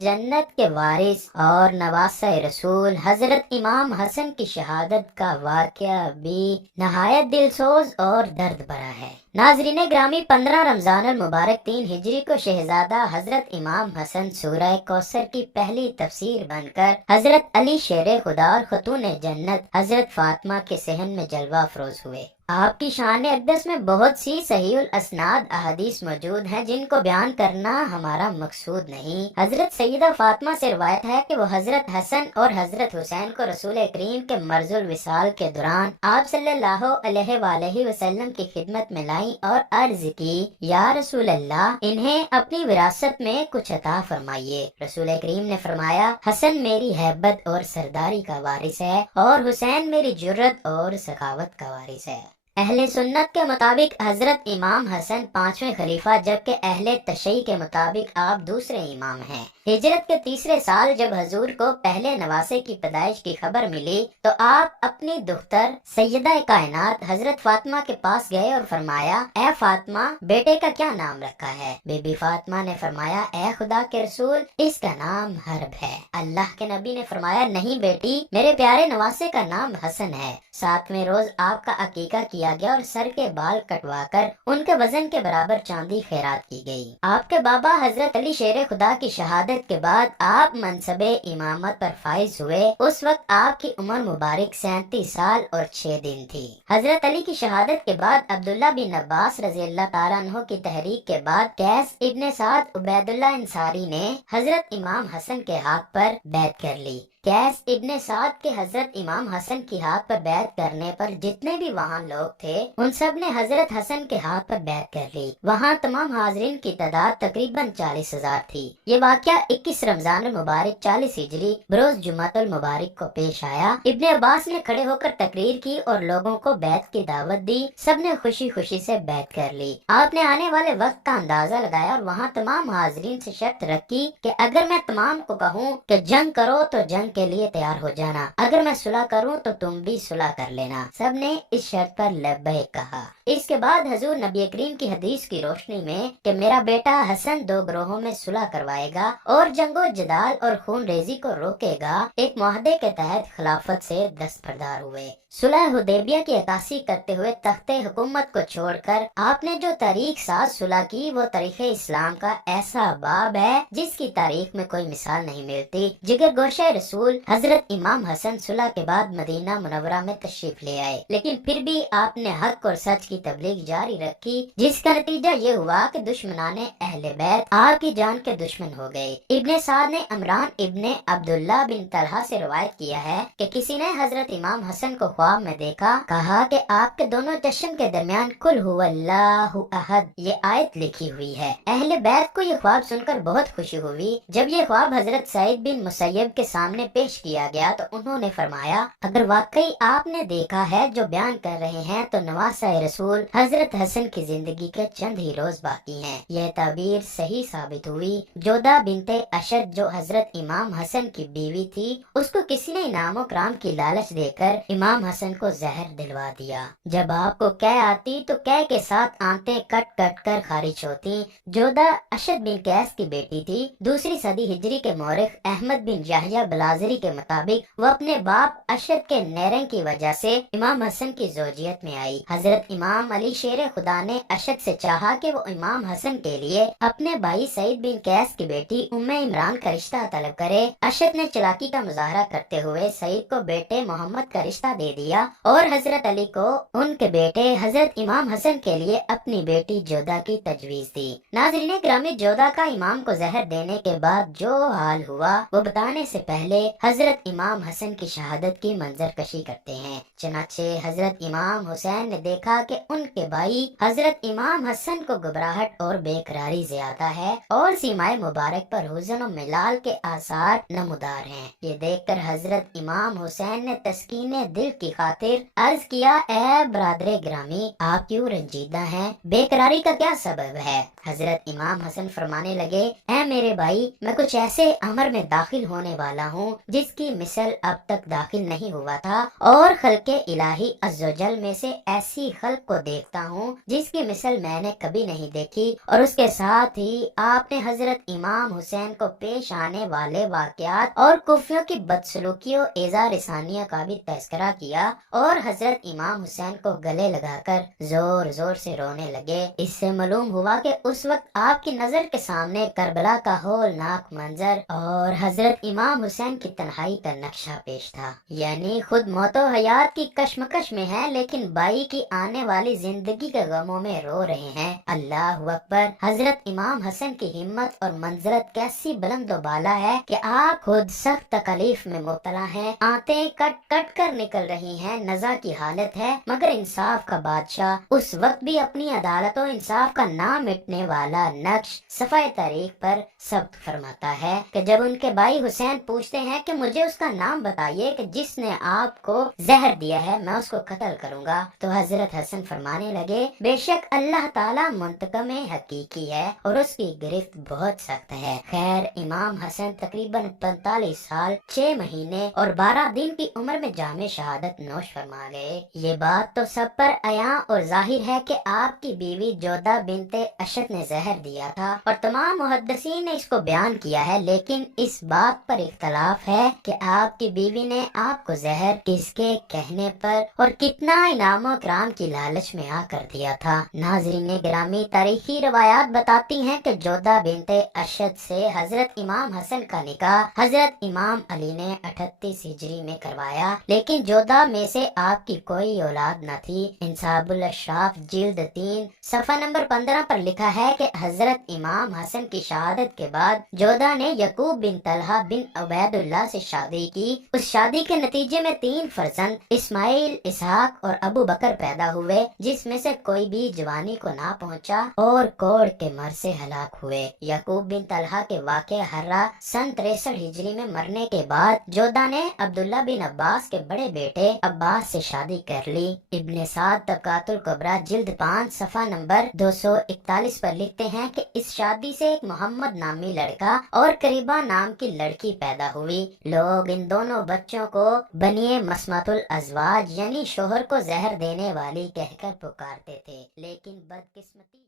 जन्नत के वारिस और नवासा रसूल हजरत इमाम हसन की शहादत का वाक़या भी नहायत दिलसोज और दर्द भरा है। नाजरीन ग्रामी, 15 रमजान मुबारक 3 हिजरी को शहजादा हजरत इमाम हसन सूरह कौसर की पहली तफसीर बनकर हजरत अली शेर खुदा और खतून जन्नत हजरत फातिमा के सहन में जलवा अफरोज हुए। आपकी शान अक़दस में बहुत सी सहीहुल असनाद अहादीस मौजूद हैं जिनको बयान करना हमारा मकसूद नहीं। हजरत सैयदा फातिमा से रिवायत है कि वो हजरत हसन और हजरत हुसैन को रसूल करीम के मर्जुल विसाल के दौरान आप सल्लल्लाहु अलैहि वसल्लम की खिदमत में लाई और अर्ज की, या रसूल अल्लाह, इन्हें अपनी विरासत में कुछ अता फरमाइए। रसूल करीम ने फरमाया, हसन मेरी हैबत और सरदारी का वारिस है और हुसैन मेरी जुर्रत और सखावत का वारिस है। अहले सुन्नत के मुताबिक हजरत इमाम हसन 5वें खलीफा, जबकि अहले तशय्युई के मुताबिक आप दूसरे इमाम हैं। हिजरत के तीसरे साल जब हजूर को पहले नवासे की पैदाइश की खबर मिली तो आप अपनी दुख्तर सैयदा कायनात हजरत फातिमा के पास गए और फरमाया, ए फातिमा, बेटे का क्या नाम रखा है? बीबी फातिमा ने फरमाया, ए खुदा के रसूल, इसका नाम हर्ब है। अल्लाह के नबी ने फरमाया, नहीं बेटी, मेरे प्यारे नवासे का नाम हसन है। 7वें रोज आपका अकीका किया गया और सर के बाल कटवाकर उनके वजन के बराबर चांदी खैरात की गई। आपके बाबा हजरत अली शेर खुदा की शहादत के बाद आप मनसबे इमामत पर फाइज हुए। उस वक्त आपकी उम्र मुबारक 37 साल और 6 दिन थी। हजरत अली की शहादत के बाद अब्दुल्ला बिन अब्बास रज़ी अल्लाह तआला अन्हु की तहरीक के बाद कैस इब्ने साद उबैदुल्लाह अंसारी ने हजरत इमाम हसन के हाथ पर बैत कर ली। कैस इब्ने साद के हजरत इमाम हसन की हाथ पर बैत करने पर जितने भी वहाँ लोग थे उन सब ने हजरत हसन के हाथ पर बैत कर ली। वहाँ तमाम हाजरीन की तादाद तकरीबन 40,000 थी। ये वाक़या 21 रमजान मुबारक 40 हिजरी बरोज जुमातुल मुबारक को पेश आया। इब्ने अब्बास ने खड़े होकर तकरीर की और लोगों को बैत की दावत दी। सब ने खुशी खुशी से बैत कर ली। आपने आने वाले वक्त का अंदाजा लगाया और वहाँ तमाम हाजरीन से शर्त रखी कि अगर मैं तमाम को कहूँ कि जंग करो तो जंग के लिए तैयार हो जाना, अगर मैं सुलह करूं तो तुम भी सुलह कर लेना। सबने इस शर्त पर लब्बैक कहा। इसके बाद हजूर नबी करीम की हदीस की रोशनी में कि मेरा बेटा हसन 2 ग्रोहों में सुलह करवाएगा और जंगो जदाल और खून रेजी को रोकेगा, एक मुआहदे के तहत खिलाफत से दस्तबरदार हुए। सुलह हुदैबिया की अक्कासी करते हुए तख्ते हुकूमत को छोड़कर आपने जो तारीख साथ सुलह की वो तारीख इस्लाम का ऐसा बाब है जिसकी तारीख में कोई मिसाल नहीं मिलती। जिगर गोशे रसूल हजरत इमाम हसन सुलह के बाद मदीना मुनव्वरा में तशरीफ ले आए, लेकिन फिर भी आपने हक और सच की तबलीग जारी रखी, जिसका नतीजा ये हुआ कि दुश्मनाने अहले बैत आपकी जान के दुश्मन हो गए। इब्ने साद ने इमरान इब्ने अब्दुल्ला बिन तलहा से रवायत किया है कि किसी ने हजरत इमाम हसन को ख्वाब में देखा, कहा कि आपके दोनों चश्म के दरमियान कुल हुवल्लाहु अहद ये आयत लिखी हुई है। अहले बैत को ये ख्वाब सुनकर बहुत खुशी हुई। जब ये ख्वाब हजरत सईद बिन मुसय्यब के सामने पेश किया गया तो उन्होंने फरमाया, अगर वाकई आपने देखा है जो बयान कर रहे हैं तो नवासा रसूल हजरत हसन की जिंदगी के चंद ही रोज बाकी हैं। यह ताबीर सही साबित हुई। जोधा बिनते अशद जो हजरत इमाम हसन की बीवी थी, उसको किसी ने इनाम कराम की लालच देकर इमाम हसन को जहर दिलवा दिया। जब आपको कै आती तो कै के साथ आंतें कट कट कर खारिज होती। जोधा अशद बिन कैस की बेटी थी। दूसरी सदी हिजरी के मौरिख अहमद बिन याहया बलाजरी के मुताबिक वो अपने बाप अशद के नैरंग की वजह से इमाम हसन की जोजियत में आई। हजरत इमाम अली शेर खुदा ने अशद से चाहा कि वो इमाम हसन के लिए अपने भाई सईद बिन कैस की बेटी उम्मे इमरान का रिश्ता तलब करे। अशद ने चालाकी का मुजाहरा करते हुए सईद को बेटे मोहम्मद का रिश्ता दे दिया और हजरत अली को उनके बेटे हजरत इमाम हसन के लिए अपनी बेटी जोधा की तजवीज दी। नाज़रीन ग्रामी, जोधा का इमाम को जहर देने के बाद जो हाल हुआ वो बताने से पहले हजरत इमाम हसन की शहादत की मंजर कशी करते हैं। चनाचे हजरत इमाम हुसैन ने देखा कि उनके भाई हजरत इमाम हसन को घबराहट और बेकरारी ज्यादा है और सीमाए मुबारक पर हुज़्न और मिलाल के आसार नमूदार हैं। ये देखकर हजरत इमाम हुसैन ने तस्कीने दिल की खातिर अर्ज किया, ए बरादरे ग्रामी, आप क्यों रंजीदा हैं? बेकरारी का क्या सबब है? हजरत इमाम हसन फरमाने लगे, ए मेरे भाई, मैं कुछ ऐसे अमर में दाखिल होने वाला हूँ جس کی مثل اب تک داخل نہیں ہوا تھا، اور خلق الہی عز و جل میں سے ایسی خلق کو دیکھتا ہوں جس کی مثل میں نے کبھی نہیں دیکھی۔ اور اس کے ساتھ ہی آپ نے حضرت امام حسین کو پیش آنے والے واقعات اور کوفیوں کی بدسلوکیوں ایذا رسانیہ کا بھی تذکرہ کیا، اور حضرت امام حسین کو گلے لگا کر زور زور سے رونے لگے۔ اس سے معلوم ہوا کہ اس وقت آپ کی نظر کے سامنے کربلا کا ہولناک منظر اور حضرت امام حسین کی تنہائی کا نقشہ پیش تھا، یعنی خود موت و حیات کی کشمکش میں ہے لیکن بائی کی آنے والی زندگی کے غموں میں رو رہے ہیں۔ اللہ اکبر! حضرت امام حسن کی ہمت اور منزلت کیسی بلند و بالا ہے کہ آپ خود سخت تکلیف میں مبتلا ہیں، آنتیں کٹ کٹ کر نکل رہی ہیں، نزا کی حالت ہے، مگر انصاف کا بادشاہ اس وقت بھی اپنی عدالت و انصاف کا نہ مٹنے والا نقش صفحہ تاریخ پر ثبت فرماتا ہے کہ جب ان کے بھائی حسین پوچھتے ہیں کہ مجھے اس کا نام بتائیے کہ جس نے آپ کو زہر دیا ہے، میں اس کو قتل کروں گا، تو حضرت حسن فرمانے لگے بے شک اللہ تعالی منتقم حقیقی ہے اور اس کی گرفت بہت سخت ہے۔ خیر، امام حسن تقریباً 45 سال 6 مہینے اور 12 دن کی عمر میں جام شہادت نوش فرما گئے۔ یہ بات تو سب پر عیاں اور ظاہر ہے کہ آپ کی بیوی جودہ بنت اشد نے زہر دیا تھا، اور تمام محدثین نے اس کو بیان کیا ہے، لیکن اس بات پر اختلاف ہے کہ آپ کی بیوی نے آپ کو زہر کس کے کہنے پر اور کتنا انعام و اکرام کی لالچ میں آ کر دیا تھا۔ ناظرین گرامی، تاریخی روایات بتاتی ہیں کہ جودہ بنت اشد سے حضرت امام حسن کا نکاح حضرت امام علی نے 38 ہجری میں کروایا، لیکن جودہ میں سے آپ کی کوئی اولاد نہ تھی۔ انصاب الاشراف جلد 3 صفحہ نمبر 15 پر لکھا ہے کہ حضرت امام حسن کی شہادت کے بعد جودہ نے یعقوب بن طلحہ بن عبید اللہ سے شادی کی۔ اس شادی کے نتیجے میں 3 فرزند اسماعیل، اسحاق اور ابو بکر پیدا ہوئے، جس میں سے کوئی بھی جوانی کو نہ پہنچا اور کوڑ کے مر سے ہلاک ہوئے۔ یعقوب بن طلحہ کے واقع ہرہ سن 63 ہجری میں مرنے کے بعد جودہ نے عبداللہ بن عباس کے بڑے بیٹے عباس سے شادی کر لی۔ ابن سعد طبقات الکبریٰ جلد 5 صفحہ نمبر 241 پر لکھتے ہیں کہ اس شادی سے ایک محمد نامی لڑکا اور قریبہ نام کی لڑکی پیدا ہوئی۔ لوگ ان دونوں بچوں کو بنی مسمت الازواج یعنی شوہر کو زہر دینے والی کہہ کر پکارتے تھے، لیکن بدقسمتی